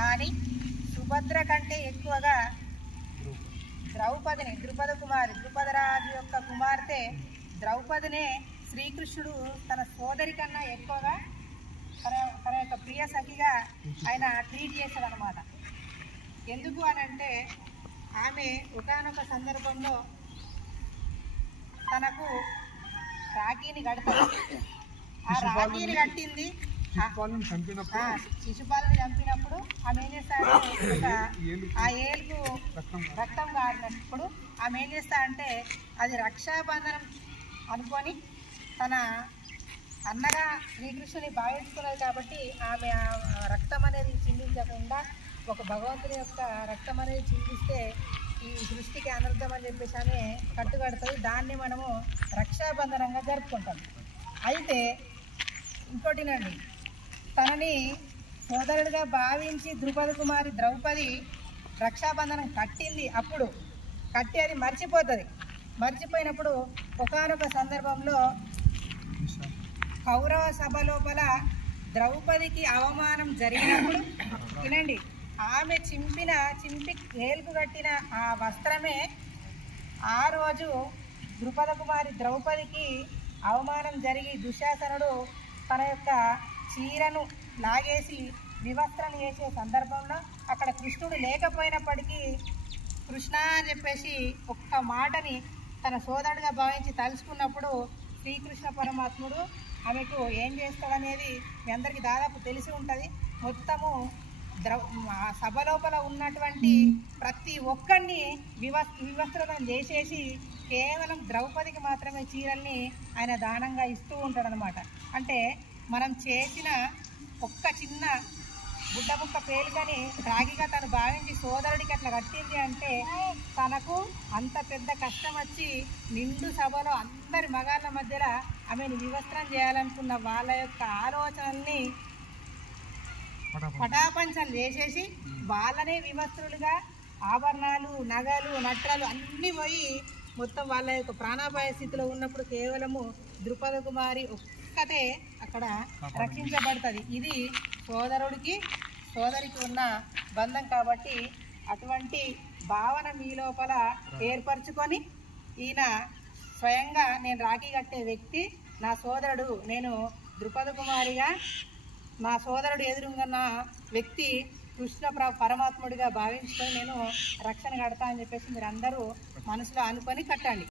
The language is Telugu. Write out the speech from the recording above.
కానీ సుభద్ర కంటే ఎక్కువగా ద్రౌపదిని ద్రుపద కుమారి ద్రుపదరాజు యొక్క కుమార్తె ద్రౌపదినే శ్రీకృష్ణుడు తన సోదరి కన్నా ఎక్కువగా తన తన యొక్క ప్రియ సఖిగా ఆయన ట్రీట్ చేశాడు అనమాట ఎందుకు అని అంటే ఆమె ఒకనొక సందర్భంలో తనకు రాఖీని కడతాడు ఆ రాఖీని కట్టింది శిశుపాలను చంపినప్పుడు శిశుపాలను చంపినప్పుడు ఆమె ఏం చేస్తారంటే ఆ ఏలుగు రక్తం కారినప్పుడు ఆమె ఏం చేస్తా అంటే అది రక్షాబంధనం అనుకొని తన అన్నగా శ్రీకృష్ణుని భావించుకున్నది కాబట్టి ఆమె రక్తం అనేది చిందించకుండా ఒక భగవంతుని యొక్క రక్తం అనేది చిందిస్తే ఈ దృష్టికి అనర్థం అని చెప్పేసి ఆమె కట్టుబడుతుంది దాన్ని మనము రక్షాబంధనంగా జరుపుకుంటాం అయితే ఇంకోటినండి తనని సోదరుడిగా భావించి ద్రుపద కుమారి ద్రౌపది రక్షాబంధనం కట్టింది అప్పుడు కట్టి అది మర్చిపోతుంది మర్చిపోయినప్పుడు ఒకనొక సందర్భంలో కౌరవ సభ లోపల ద్రౌపదికి అవమానం జరిగినప్పుడు వినండి ఆమె చింపిన చింపి ఏలుకు కట్టిన ఆ వస్త్రమే ఆ రోజు ద్రుపద కుమారి ద్రౌపదికి అవమానం జరిగి దుశ్శాసనుడు తన యొక్క చీరను లాగేసి వివస్త్రం చేసే సందర్భంలో అక్కడ కృష్ణుడు లేకపోయినప్పటికీ కృష్ణ అని చెప్పేసి ఒక్క మాటని తన సోదరుడిగా భావించి తలుచుకున్నప్పుడు శ్రీకృష్ణ పరమాత్ముడు ఆమెకు ఏం చేస్తాడనేది మీ అందరికీ దాదాపు తెలిసి ఉంటుంది మొత్తము ద్రవ సభలోపల ఉన్నటువంటి ప్రతి ఒక్కరిని వివస్ వివస్త్రం చేసేసి కేవలం ద్రౌపదికి మాత్రమే చీరల్ని ఆయన దానంగా ఇస్తూ ఉంటాడనమాట అంటే మనం చేసిన ఒక్క చిన్న బుడ్డ బుక్క పేలుకని రాగిగా తను భావించి సోదరుడికి అట్లా కట్టింది అంటే తనకు అంత పెద్ద కష్టం వచ్చి నిండు సభలో అందరి మగాళ్ళ మధ్యలో ఆమెను వివస్త్రం చేయాలనుకున్న వాళ్ళ యొక్క ఆలోచనల్ని పటాపంచలు చేసేసి వాళ్ళనే వివస్త్రులుగా ఆభరణాలు నగలు నట్రాలు అన్నీ పోయి మొత్తం వాళ్ళ యొక్క ప్రాణాపాయ స్థితిలో ఉన్నప్పుడు కేవలము ద్రుపద కుమారి ఒక్కటే అక్కడ రక్షించబడుతుంది ఇది సోదరుడికి సోదరికి ఉన్న బంధం కాబట్టి అటువంటి భావన మీ లోపల ఏర్పరచుకొని ఈయన స్వయంగా నేను రాఖీ కట్టే వ్యక్తి నా సోదరుడు నేను ద్రుపద కుమారిగా మా సోదరుడు ఎదురున్న వ్యక్తి కృష్ణ పరమాత్ముడిగా భావించుకొని నేను రక్షణ కడతా అని చెప్పేసి మీరు అందరూ మనసులో అనుకొని కట్టండి